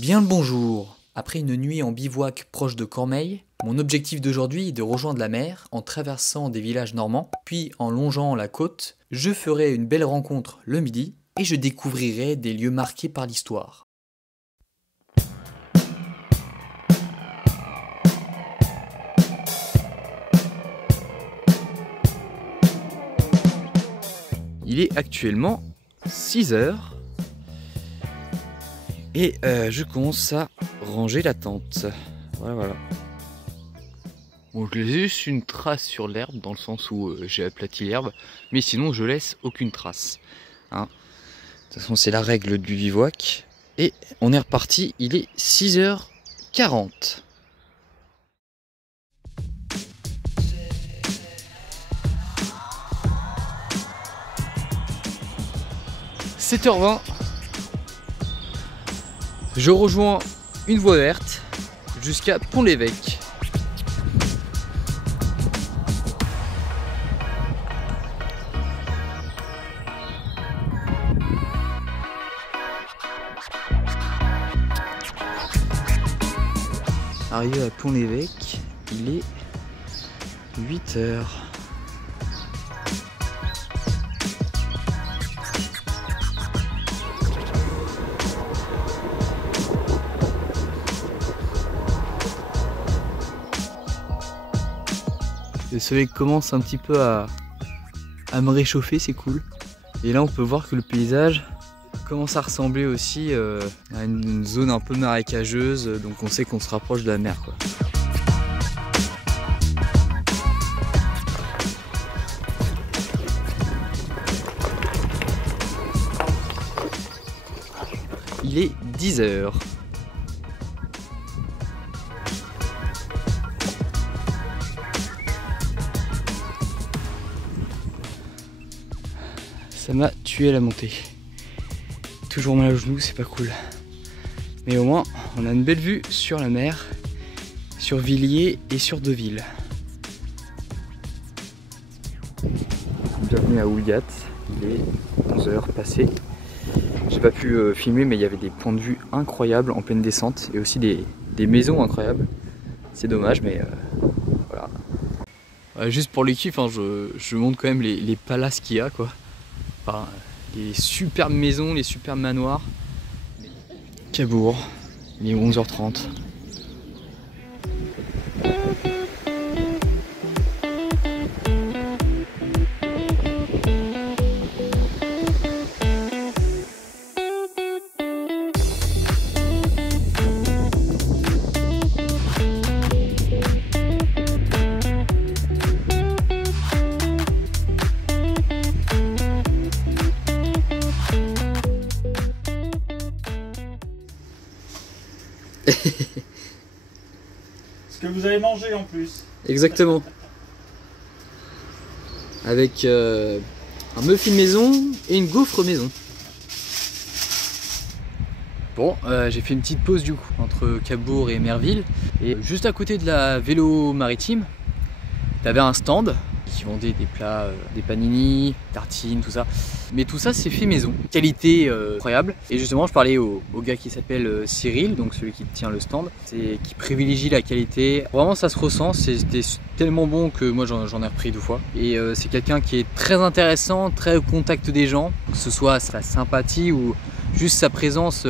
Bien le bonjour. Après une nuit en bivouac proche de Cormeilles, mon objectif d'aujourd'hui est de rejoindre la mer en traversant des villages normands, puis en longeant la côte, je ferai une belle rencontre le midi et je découvrirai des lieux marqués par l'histoire. Il est actuellement 6 heures et je commence à ranger la tente. Voilà. Bon, je laisse juste une trace sur l'herbe dans le sens où j'ai aplati l'herbe, mais sinon je laisse aucune trace. Hein. De toute façon, c'est la règle du bivouac. Et on est reparti, il est 6h40. « 7h20, je rejoins une voie verte jusqu'à Pont-l'Évêque. Arrivé à Pont-l'Évêque, il est 8h. Le soleil commence un petit peu à me réchauffer, c'est cool. Et là on peut voir que le paysage commence à ressembler aussi à une zone un peu marécageuse, donc on sait qu'on se rapproche de la mer, quoi. Il est 10h. Ça m'a tué la montée. Toujours mal aux genoux, c'est pas cool. Mais au moins, on a une belle vue sur la mer, sur Villiers et sur Deauville. Bienvenue à Ouliat, il est 11h passé. J'ai pas pu filmer, mais il y avait des points de vue incroyables en pleine descente et aussi des maisons incroyables. C'est dommage, mais voilà. Ouais, juste pour les kiffs, hein, je montre quand même les palaces qu'il y a, quoi. Enfin, les superbes maisons, les superbes manoirs. Cabourg, il est 11h30. Ce que vous avez mangé en plus. Exactement. Avec un muffin maison et une gaufre maison. Bon, j'ai fait une petite pause du coup entre Cabourg et Merville. Et juste à côté de la vélo maritime, t'avais un stand qui vendait des plats, des panini, tartines, tout ça. Mais tout ça c'est fait maison, qualité incroyable. Et justement je parlais au gars qui s'appelle Cyril, donc celui qui tient le stand, qui privilégie la qualité. Vraiment ça se ressent, c'était tellement bon que moi j'en ai repris 2 fois. Et c'est quelqu'un qui est très intéressant, très au contact des gens, que ce soit sa sympathie ou juste sa présence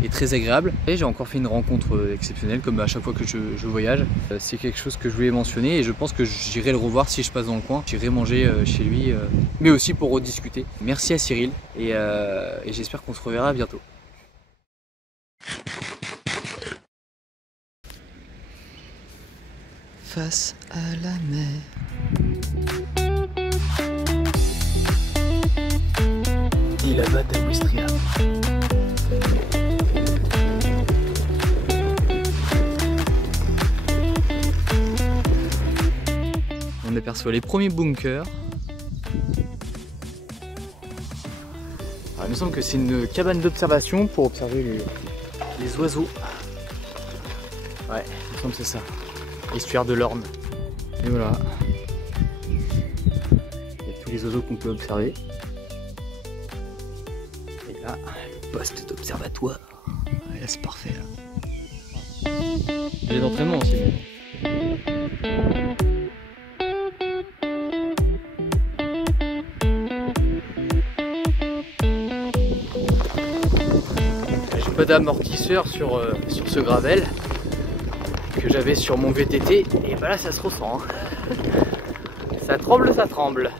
est très agréable. Et j'ai encore fait une rencontre exceptionnelle comme à chaque fois que je voyage. C'est quelque chose que je voulais mentionner et je pense que j'irai le revoir si je passe dans le coin. J'irai manger chez lui, mais aussi pour rediscuter. Merci à Cyril et j'espère qu'on se reverra bientôt. Face à la mer et la batte à Ouistreham. On aperçoit les premiers bunkers. Alors, il me semble que c'est une cabane d'observation pour observer les oiseaux. Ouais, il me semble que c'est ça. Estuaire de l'Orne. Et voilà. Il y a tous les oiseaux qu'on peut observer. Et là, le poste d'observatoire. Et là c'est parfait là. J'ai d'entraînement aussi. J'ai pas d'amortisseur sur ce gravel que j'avais sur mon VTT et bah là ça se ressent. Hein. Ça tremble, ça tremble.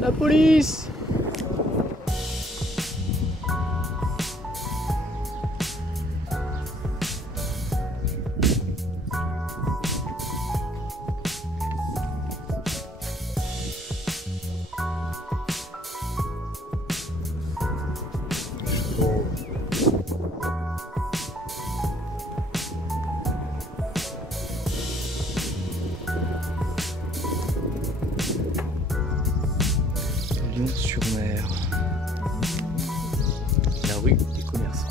La police! Lyon-sur-Mer, la rue des commerçants.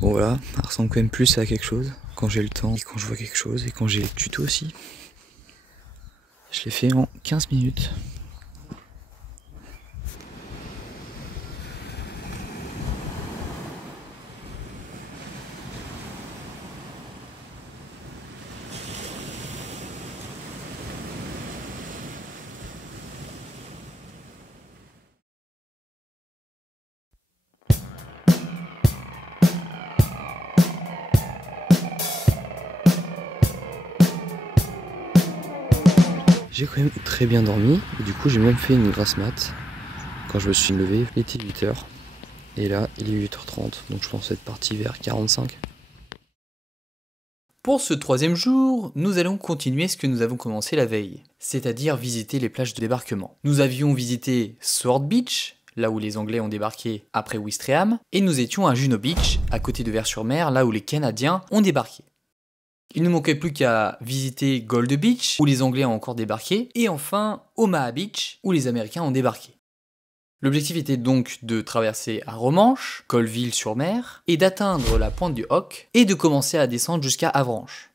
Bon voilà, ça ressemble quand même plus à quelque chose quand j'ai le temps et quand je vois quelque chose et quand j'ai le tuto aussi. Je l'ai fait en 15 minutes. J'ai quand même très bien dormi et du coup j'ai même fait une grasse mat quand je me suis levé. Il était 8h et là il est 8h30 donc je pense être parti vers 45. Pour ce troisième jour, nous allons continuer ce que nous avons commencé la veille, c'est-à-dire visiter les plages de débarquement. Nous avions visité Sword Beach, là où les Anglais ont débarqué après Ouistreham, et nous étions à Juno Beach, à côté de Ver-sur-Mer, là où les Canadiens ont débarqué. Il ne manquait plus qu'à visiter Gold Beach, où les Anglais ont encore débarqué, et enfin Omaha Beach, où les Américains ont débarqué. L'objectif était donc de traverser à Romanche, Colville-sur-Mer, et d'atteindre la pointe du Hoc, et de commencer à descendre jusqu'à Avranches.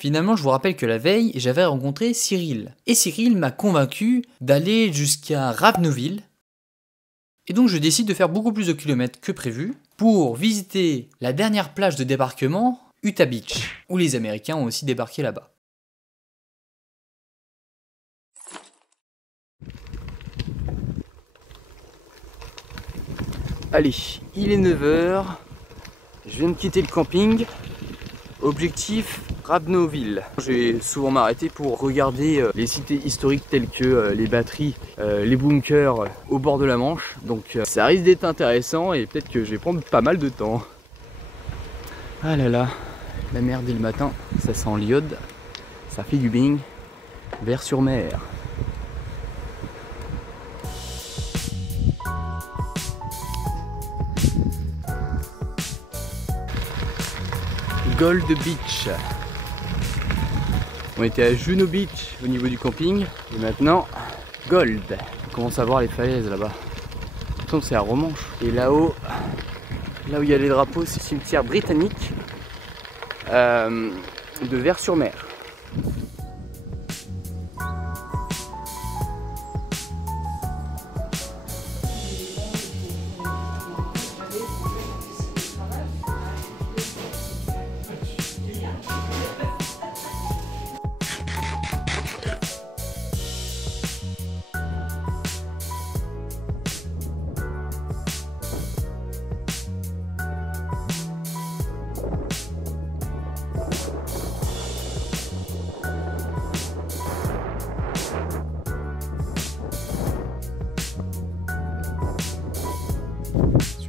Finalement, je vous rappelle que la veille, j'avais rencontré Cyril, et Cyril m'a convaincu d'aller jusqu'à Raveneville, et donc je décide de faire beaucoup plus de kilomètres que prévu, pour visiter la dernière plage de débarquement, Utah Beach, où les Américains ont aussi débarqué là-bas. Allez, il est 9h, je viens de quitter le camping, objectif Raveneville. Je vais souvent m'arrêter pour regarder les cités historiques telles que les batteries, les bunkers au bord de la Manche. Donc ça risque d'être intéressant et peut-être que je vais prendre pas mal de temps. Ah là là, la mer dès le matin, ça sent l'iode, ça fait du bing, Ver-sur-Mer. Gold Beach. On était à Juno Beach au niveau du camping et maintenant Gold. On commence à voir les falaises là-bas. Pourtant c'est à Romanche. Et là-haut, là où il y a les drapeaux, c'est le cimetière britannique de Ver-sur-Mer.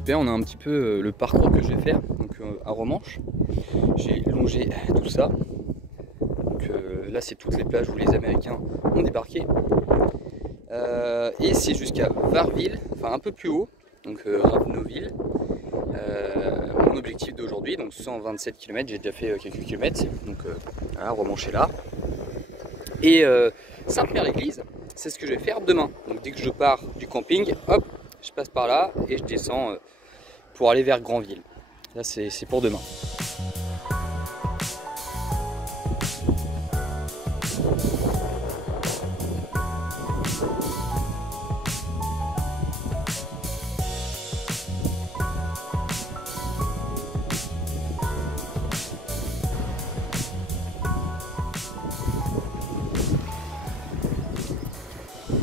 super, on a un petit peu le parcours que je vais faire, donc à Romanche. J'ai longé tout ça. Donc là c'est toutes les plages où les Américains ont débarqué. Et c'est jusqu'à Varville, enfin un peu plus haut, donc Ravenoville. Mon objectif d'aujourd'hui, donc 127 km, j'ai déjà fait quelques kilomètres, donc voilà, Romanche est là. Et Sainte-Mère-l'Église, c'est ce que je vais faire demain. Donc dès que je pars du camping, hop, je passe par là et je descends pour aller vers Granville. Là c'est pour demain.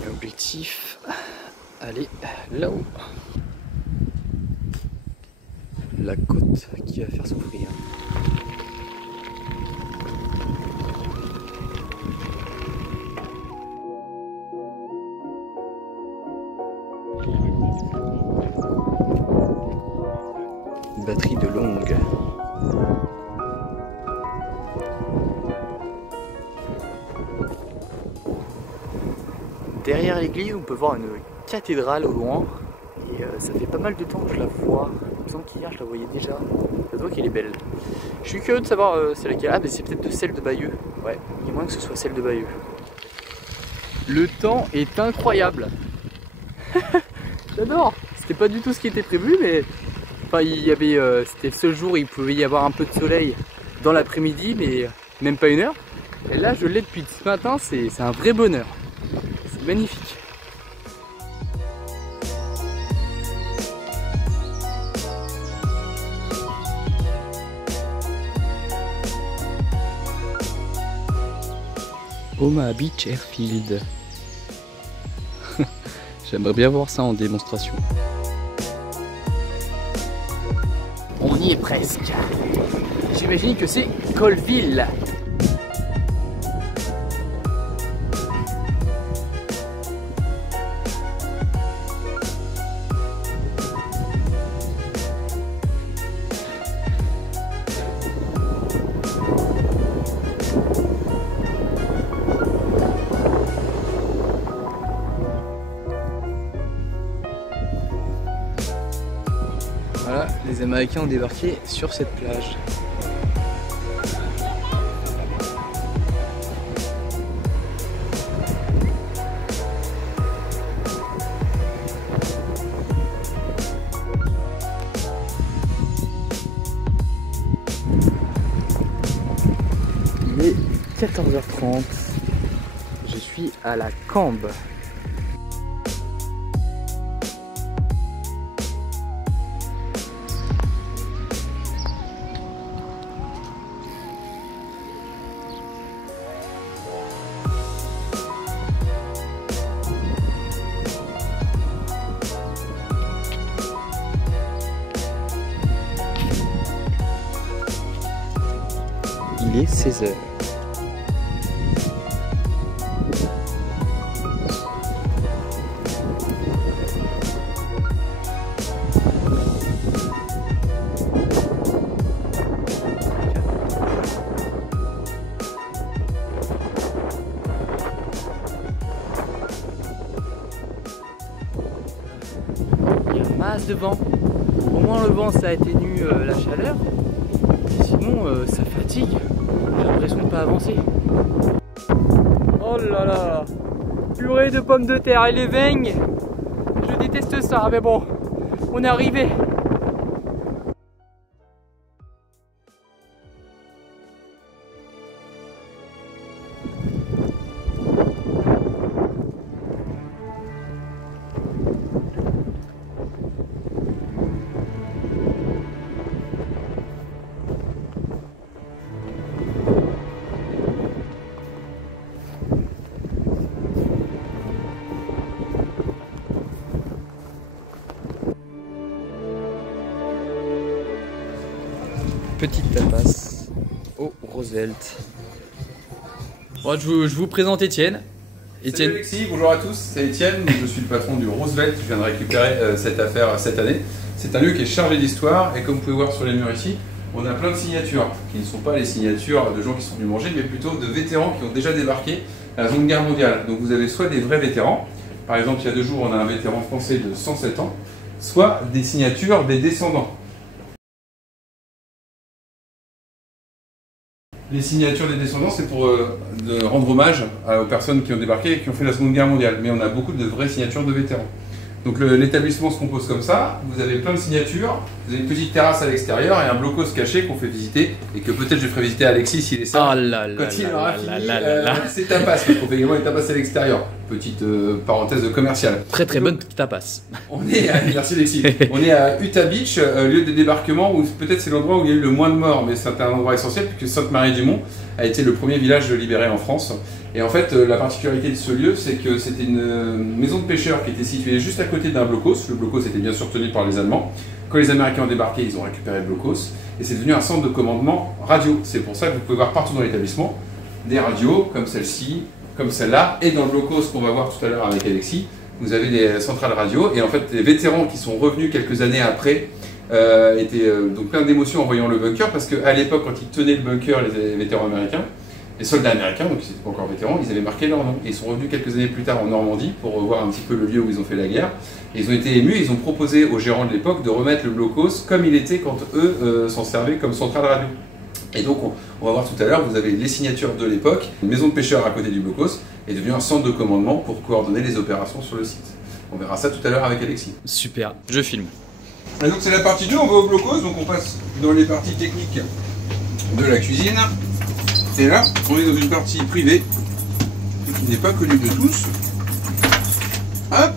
Objectif, aller là-haut. La côte qui va faire souffrir. Une batterie de longue. Derrière l'église, on peut voir une cathédrale au loin. Et ça fait pas mal de temps que je la vois. Il me semble qu'hier je la voyais déjà. Ça se voit qu'elle est belle. Je suis curieux de savoir c'est laquelle. Ah, mais c'est peut-être celle de Bayeux. Ouais, il y a moins que ce soit celle de Bayeux. Le temps est incroyable. J'adore. C'était pas du tout ce qui était prévu, mais enfin, il y avait, c'était le seul jour où il pouvait y avoir un peu de soleil dans l'après-midi, mais même pas une heure. Et là, je l'ai depuis ce matin. C'est un vrai bonheur. C'est magnifique. Omaha Beach Airfield. J'aimerais bien voir ça en démonstration. On y est presque. J'imagine que c'est Colville. Voilà, les Américains ont débarqué sur cette plage. Il est 14h30. Je suis à la Cambe. Il est 16h. Il y a masse de vent. Au moins le vent ça atténue la chaleur. Sinon ça fatigue. J'ai l'impression de pas avancer. Oh là là, purée de pommes de terre et les beignes. Je déteste ça, mais bon, on est arrivé. Petite tapas au Roosevelt. Bon, je vous présente Étienne. Salut Alexis, bonjour à tous, c'est Étienne, je suis le patron du Roosevelt, je viens de récupérer cette affaire cette année. C'est un lieu qui est chargé d'histoire et comme vous pouvez voir sur les murs ici, on a plein de signatures qui ne sont pas les signatures de gens qui sont venus manger, mais plutôt de vétérans qui ont déjà débarqué à la Seconde Guerre mondiale. Donc vous avez soit des vrais vétérans, par exemple il y a 2 jours on a un vétéran français de 107 ans, soit des signatures des descendants. Les signatures des descendants, c'est pour de rendre hommage aux personnes qui ont débarqué et qui ont fait la Seconde Guerre mondiale. Mais on a beaucoup de vraies signatures de vétérans. Donc l'établissement se compose comme ça, vous avez plein de signatures, vous avez une petite terrasse à l'extérieur et un blocos caché qu'on fait visiter et que peut-être je ferai visiter à Alexis s'il est ça. Oh là là quand il là aura là fini là là là. ses tapas, parce qu'on fait également les tapas à l'extérieur. Petite parenthèse commerciale. Très Donc, bonne petite tapas. On est à, merci Alexis. On est à Utah Beach, lieu de débarquement où peut-être c'est l'endroit où il y a eu le moins de morts, mais c'est un endroit essentiel puisque Sainte-Marie-du-Mont a été le premier village libéré en France. Et en fait, la particularité de ce lieu, c'est que c'était une maison de pêcheurs qui était située juste à côté d'un blocos. Le blocos était bien sûr tenu par les Allemands. Quand les Américains ont débarqué, ils ont récupéré le blocos. Et c'est devenu un centre de commandement radio. C'est pour ça que vous pouvez voir partout dans l'établissement des radios comme celle-ci, comme celle-là. Et dans le blocos qu'on va voir tout à l'heure avec Alexis, vous avez des centrales radio. Et en fait, les vétérans qui sont revenus quelques années après étaient donc plein d'émotions en voyant le bunker. Parce qu'à l'époque, quand ils tenaient le bunker, les vétérans américains, les soldats américains, donc ils n'étaient pas encore vétérans, ils avaient marqué leur nom. Et ils sont revenus quelques années plus tard en Normandie pour voir un petit peu le lieu où ils ont fait la guerre. Et ils ont été émus, ils ont proposé aux gérants de l'époque de remettre le blocos comme il était quand eux s'en servaient comme centrale radio. Et donc on va voir tout à l'heure, vous avez les signatures de l'époque, une maison de pêcheurs à côté du blocos est devenue un centre de commandement pour coordonner les opérations sur le site. On verra ça tout à l'heure avec Alexis. Super, je filme. Et donc c'est la partie 2, on va au blocos, donc on passe dans les parties techniques de la cuisine. Et là, on est dans une partie privée qui n'est pas connue de tous. Hop,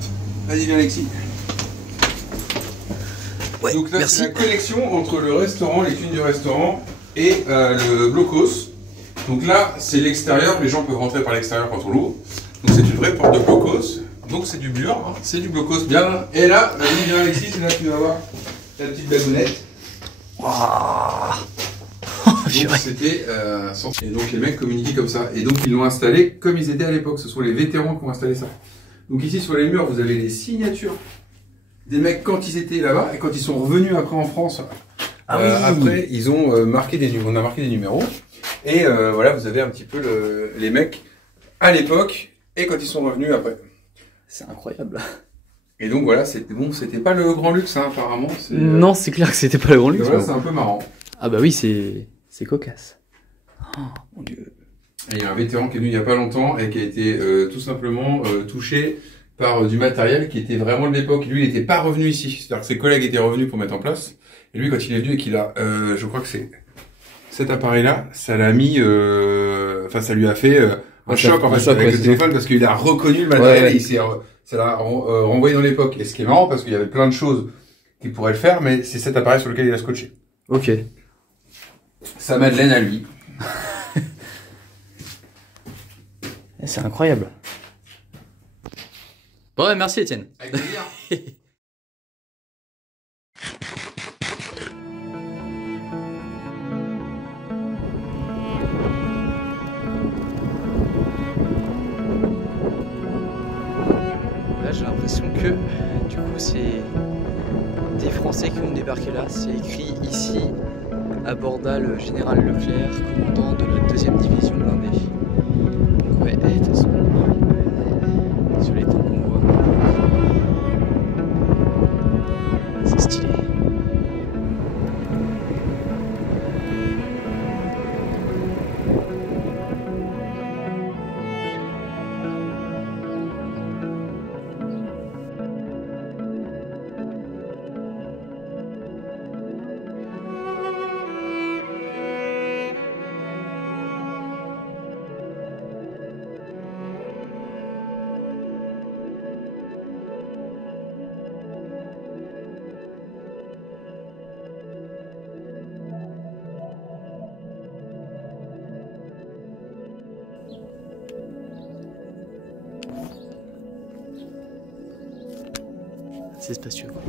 vas-y viens Alexis. Ouais, donc là, merci. c'est la connexion entre le restaurant, les cuisines du restaurant et le blocos. Donc là, c'est l'extérieur, les gens peuvent rentrer par l'extérieur quand on l'ouvre. Donc c'est une vraie porte de blocos. Donc c'est du mur, hein. C'est du blocos bien. Et là, vas-y viens Alexis, c'est là que tu vas voir ta petite bagounette. Waouh. Donc c'était et donc les mecs communiquaient comme ça. Et donc ils l'ont installé comme ils étaient à l'époque. Ce sont les vétérans qui ont installé ça. Donc ici sur les murs, vous avez les signatures des mecs quand ils étaient là-bas et quand ils sont revenus après en France. Ah oui. Après, ils ont marqué on a marqué des numéros. Et voilà, vous avez un petit peu les mecs à l'époque et quand ils sont revenus après. C'est incroyable. Et donc voilà, c'était pas le grand luxe hein, apparemment. Non, c'est clair que c'était pas le grand luxe. Voilà, c'est un peu marrant. Ah bah oui, c'est cocasse. Oh mon dieu. Et il y a un vétéran qui est venu il y a pas longtemps et qui a été tout simplement touché par du matériel qui était vraiment de l'époque. Lui, il n'était pas revenu ici. C'est-à-dire que ses collègues étaient revenus pour mettre en place. Et lui, quand il est venu et qu'il a, je crois que c'est cet appareil-là, ça l'a mis, enfin, ça lui a fait un choc en fait avec le téléphone parce qu'il a reconnu le matériel et ça l'a renvoyé dans l'époque. Et ce qui est marrant parce qu'il y avait plein de choses qu'il pourrait le faire, mais c'est cet appareil sur lequel il a scotché. Ok. Sa Madeleine à lui. C'est incroyable. Bon, ouais, merci Étienne. Avec plaisir. Là, j'ai l'impression que du coup, c'est des Français qui ont débarqué là. C'est écrit ici aborda le général Leclerc, commandant de la 2e division blindée. Donc ouais, de toute façon, sur les temps qu'on voit, c'est stylé. C'est spacieux quoi.